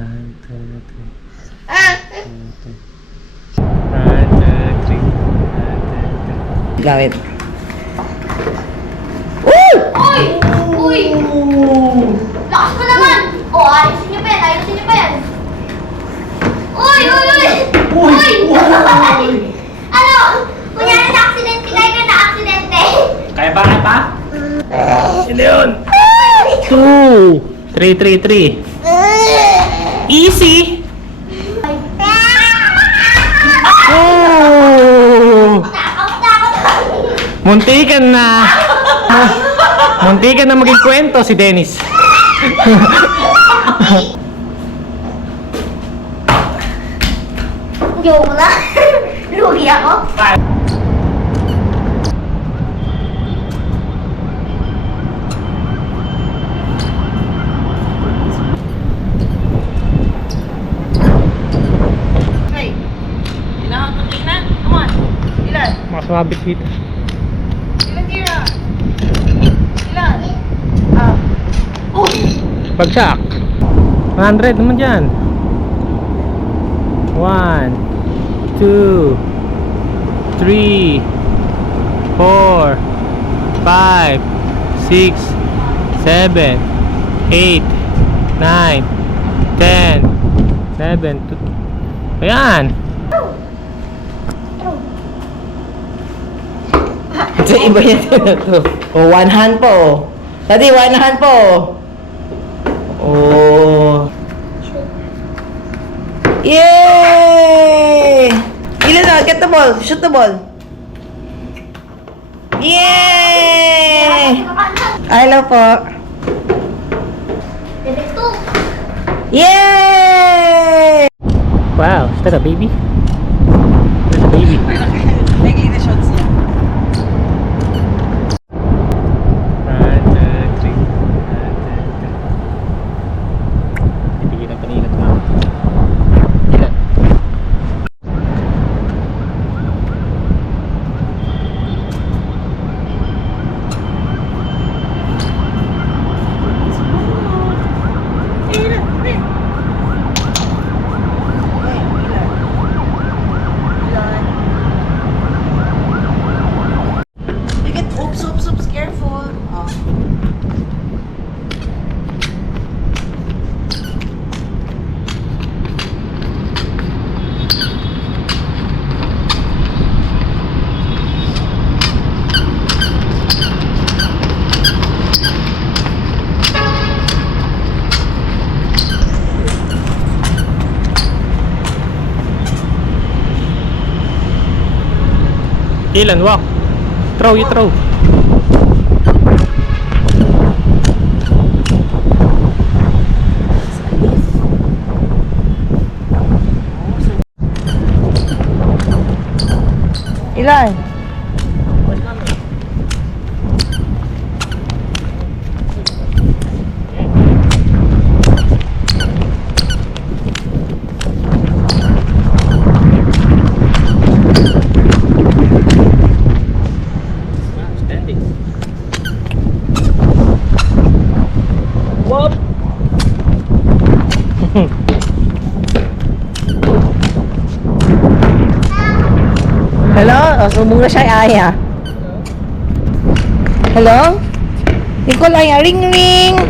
1, 2, 3. 1, 2, 3. 1, 2, 3. Gamit. Uy! Uy! Lakas mo naman! O, ayusin niyo pa yan, ayusin niyo pa yan. Uy! Uy! Uy! Uy! Ano? Kunyari na-aksidente kayo ka na-aksidente. Kaya pa? Hindi yun. 2, 3, 3, 3. Easy! Oh! Takot! Muntikan na! Muntikan na maging kwento si Dennis. Joke lang. Lugi ako. Hey, ilan ang tukinan? Come on. Ilan? Mga sumabit dito. Ilan tira? Ilan? Ah. Uy! Bagsak. 100 naman dyan. 1, 2, 3, 4, 5, 6, 7, 8, 9, 10, 7, ayan. Sa iba yan to. O, one hand po. Tadi, one hand po. Oh. Yay! Ilan na? Get the ball. Shoot the ball. Yay! Hello po. Bebek 2. Yay! Wow, is that a baby? There's a baby. Lagi na shots niya. 1, 2, 3. Titigil ang paningat mo. Ilan? You get oops, careful. Oh. Ilan? Walk. Throw, you throw. Ilan? Standing. Whoop! Hello? O, sumbong na siya ay Aya. Hello? Nicole Aya, ring ring!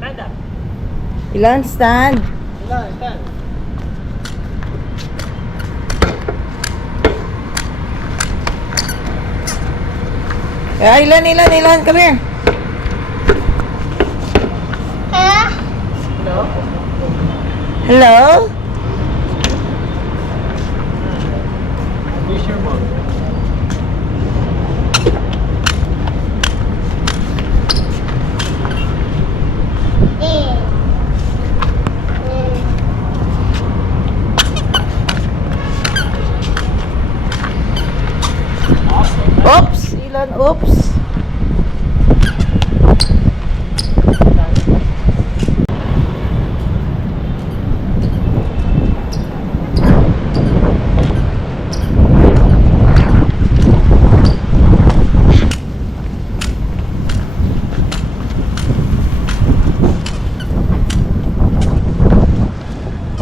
Stand up. Ilan stand? Stand. Ilan? Come here. Hello? Who's your mom? Oops.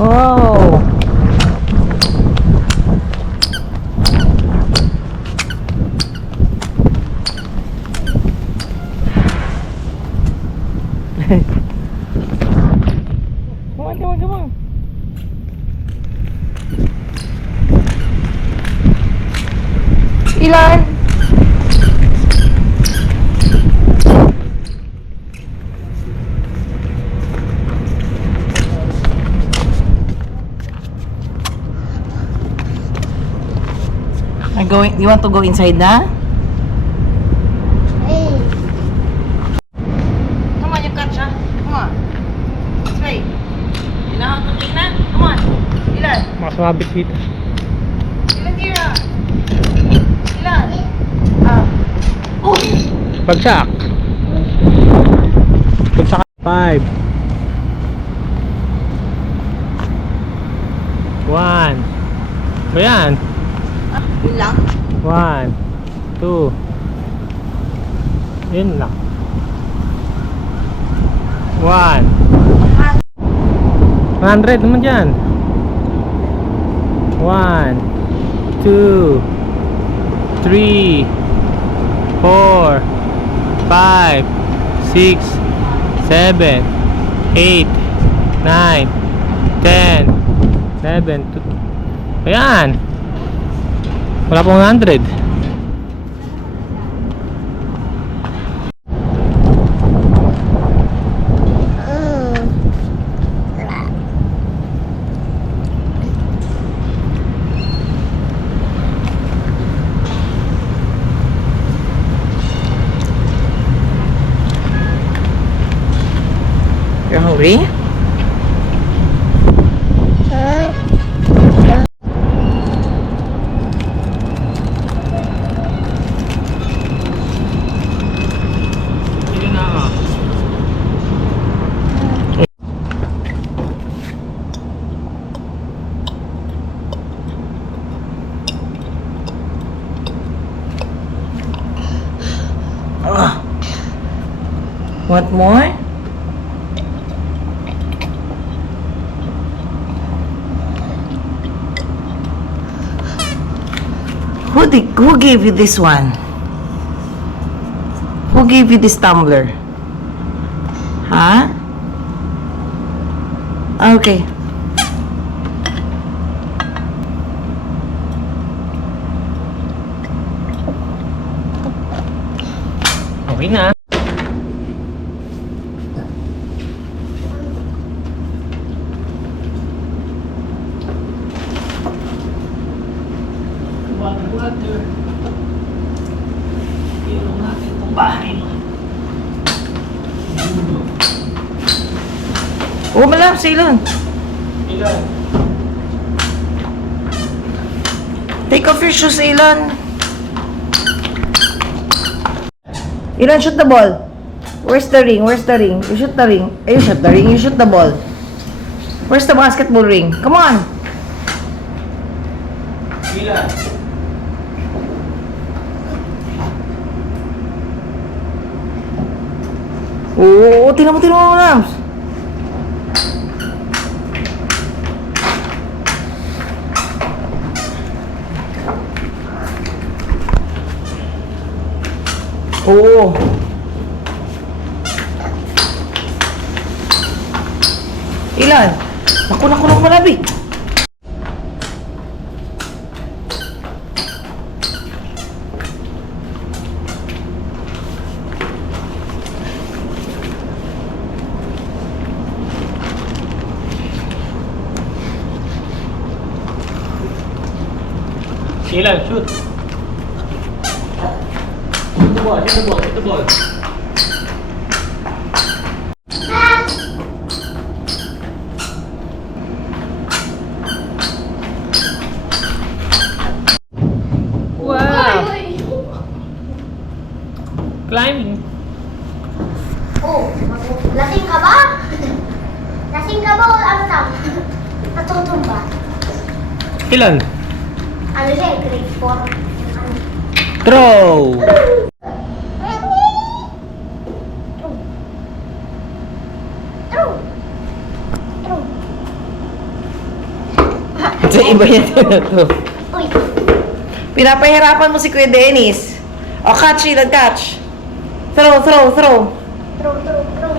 Oh. Come on, come on, come on. Ilan? You want to go inside na? Come on, you catch her. Come on. This way. You know how to clean that? Come on. Ilan? Mga sumabit dito. Ilan, Tira? Ilan? Uy! Bagsak. Bagsak. 5. 1. So yan. Yun lang? 1, 2. Yun lang. 1. 100 naman dyan. 1, 2, 3, 4, 5, 6, 7, 8, 9, 10, 11, 2. Ayan. Wala pong 100. You're hungry? Yun na ako. Want more? Who gave you this one? Who gave you this tumbler? Huh? Okay. Okay na. Water. Pero natin itong bahay. Oh, malam, Ceylon. Ilan? Take off your shoes, Ceylon. Elon, shoot the ball. Where's the ring? Where's the ring? You shoot the ring. You shoot the ring. You shoot the ball. Where's the basketball ring? Come on. Ilan? Oo, tinan mo, Lams. Oo. Ilan? Naku, malabi. Ilan? Shoot. Shoot the ball, shoot the ball, shoot the ball. Wow! ano lang, natutumba. Ilan? Ano siya, grade 4. Ano? Throw! True. True. Sa iba yan na to. Uy. Pinapahirapan mo si Kuya Dennis. O, catch, Ilan, catch. Throw, throw, throw. True, true, true.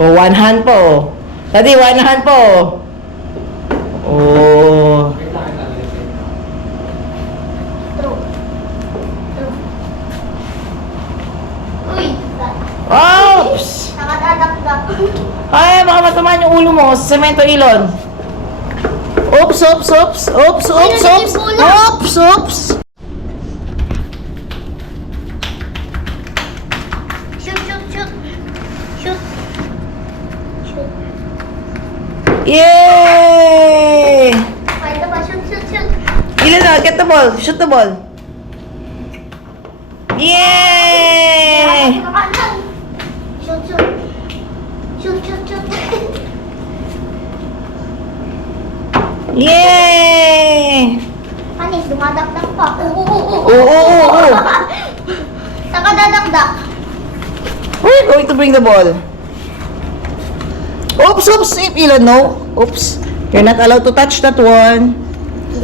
O, one hand po. Daddy, one hand po. Oh. True. True. Uy. Oops! Nakadadakdak. Ay, baka matamaan yung ulo mo sa semento, Ilon. Oops, oops, oops, oops, oops, oops, oops, oops. Shoot, shoot, shoot. Shoot. Shoot. Yay! Pwede ba? Shoot, shoot, shoot. Ilon na, get the ball. Shoot the ball. Yay! Shoot, shoot. Shoot, shoot, shoot. Yay! Panis, dumadakdak pa. Oo, oo, Oo, oo, oo. Nakadadakdak. We're going to bring the ball. Oops, oops, Ilon, no. Oops. You're not allowed to touch that one.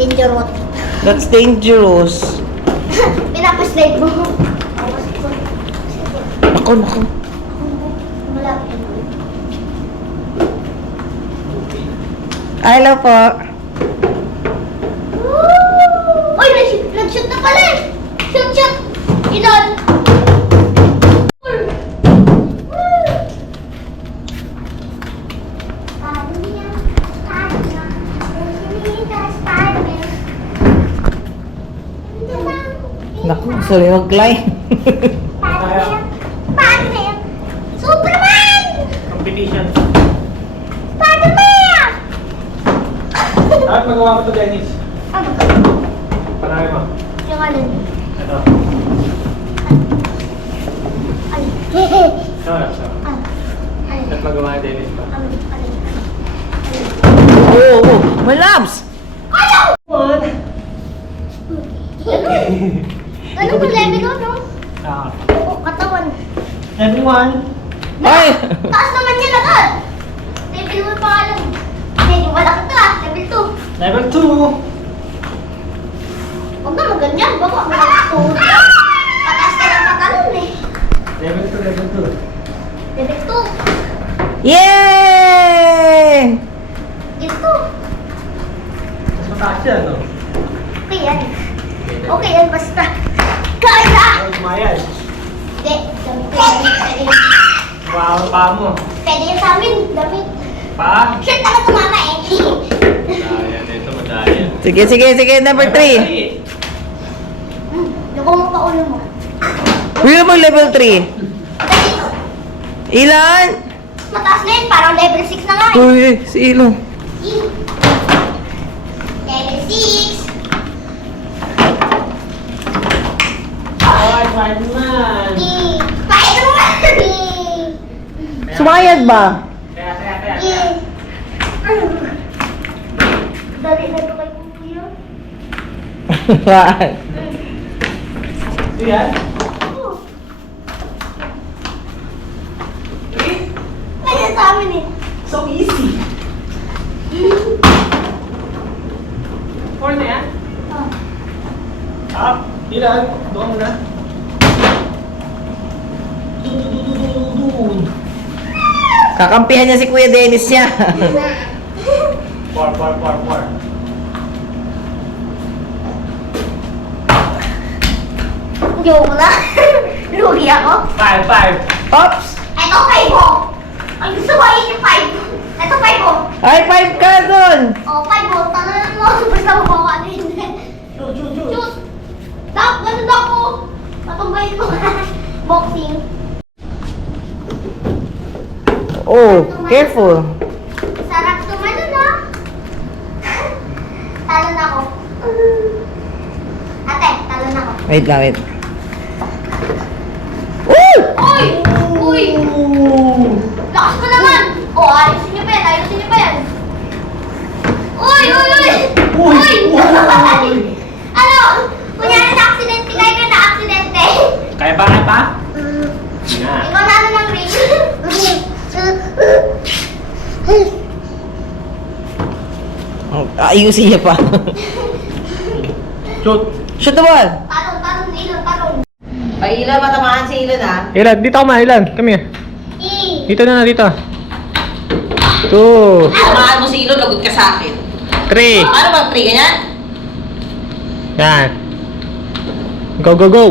Dangerous. That's dangerous. Pinapaslide mo. Naku, naku. Malapit. Hello po. Uy, nag-shoot na pala eh. Shoot, shoot. Ilan? Naku, sorry, mag-line. Spider-Man! Superman! Competition. Spider-Man! Dapat magawa mo to, Dennis. Ano? Panay mo. Yung alin? Ito. Alin? Sarap, sarap. Alin? Dapat magawa ni Dennis pa. Alin? Alin? Oo, oo. Malabs! Ano mo level o, no? Ah. Oo, katawan. Everyone. Ay! Taas naman yan agad! Level 1 pa nga lang. Medyo malaki to ah, level 2. Level 2. Huwag naman ganyan, baka makakatulog ka. Pataas ka ng patalon eh. Level 2, level 2. Level 2. Yay! Ito. Mas mataas yan, no? Okay yan. Okay yan, basta. Kaya! Ay, kumayas. Hindi, damit ko yan. Pwede yun. Wow, pa mo. Pwede yun sa amin, damit. Pa? Shirt ako tumama eh. Madaya, ito madaya. Sige, sige, sige. Number 3. Luko mo pa ulo mo. Will mo level 3. Dali. Ilan? Mataas na yun, parang level 6 na nga eh. Uy, si Ilon. Level 6. Ay, Spider-Man. Pakita mo nga. Sumayad ba? Kaya, kaya, kaya. Dali na ito kay Kuya. Ito yan? Oo. Kaya sa amin eh. So easy. 4 na yan? Oh. Up. Ilan? Doon na. Kakampihan niya si Kuya Dennis niya. 4, 4, 4, 4. Joke na. Lugi ako. 5, 5. Ops! Ito 5 mo. Ang gusto ko ay yung 5. Ito 5 mo. Ay, 5 ka dun! O, 5 mo. Tangan mo. Basta mo ko ano yun. Shoot, shoot, shoot. Shoot. Dak, ganun ako. Patunggayin mo. Boxing. Oh, careful. Sarap tumalon ha. Talon ako. Ate, talon ako. Wait lang, wait. Woo! Uy! Uy! Lakas ko naman! O, ayusin niyo pa yan. Ayusin niyo Ano? Kunyari na aksidente kayo na na-aksidente. Kaya pa, kaya pa? Na. Ikaw na ano ng ring. Ayusin niya pa. Shoot. Shoot the ball. Talong, ilong, talong. Ay, Ilan, matamaan si Ilan ha. Ilan, dito ka ma, Ilan. Come here. Dito na, dito. 2, Tamaan mo si Ilan, lagot ka sa akin. 3. Paano bang 3 ganyan? Yan. Go, go, go.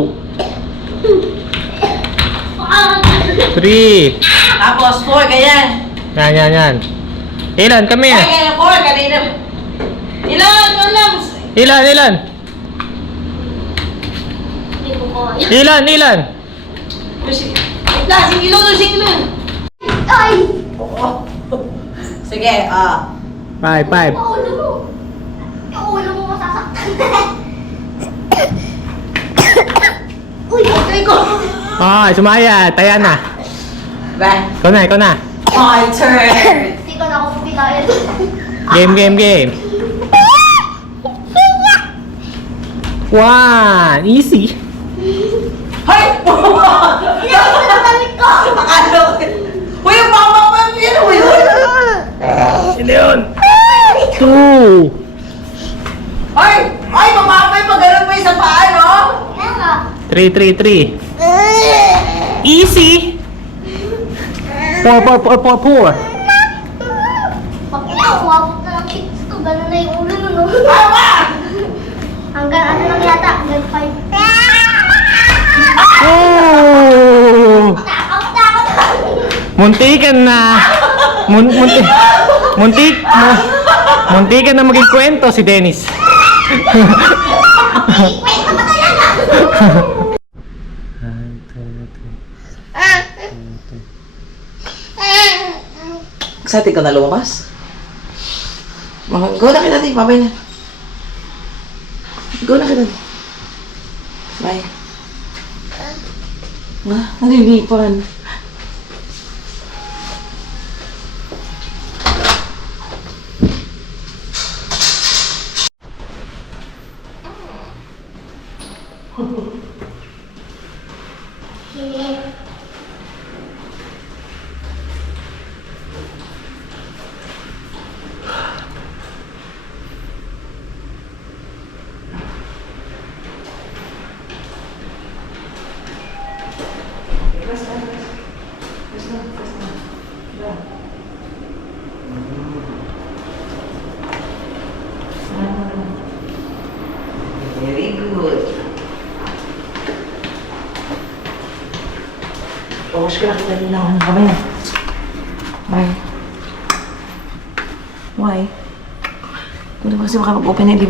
3. Tapos 4 ganyan. Yan, yan, yan. Ilan, come Ay, here. ganyan 4 kanina. Ilan, lang. Ilan, Ilan. Hindi ko kaya. Ilan, Ilan. Wait lang, si Ilan. Ay! Sige, 5, 5. Yung ulo mo. Yung ulo mo masasaktan. Uy! Okay ko. Ah, sumaya. Taya na. Ba? Ikaw na, ikaw na. My turn. Hindi ko na ako pupilayan. Game, game, game. 1. Easy. Hoy! Yan ko na damit ko! Akala ko. Uy, yung mama ko yung yun. Uy, Sino yun? 2. Ay, mamamay, pag-alam mo yung sa paa, no? Yan nga. 3, 3, 3. Easy. 4, 4, 4, 4, 4. Pag ina, umabot na ng 6 to, gano'n na yung ulo mo, no? Tama! Hanggang ano lang yata, hanggang 5. Oh! Takot! Muntikan na. Muntikan na maging kwento si Dennis. Kwento pa talaga! Excited ka na lumabas? Go na kita, Dave. Babay na. Go na kita. Bye. Nalilipan. Very good. Wash ka na kita din lang. Kamay na. Bye. Why? Hindi ba kasi makapag-open na yung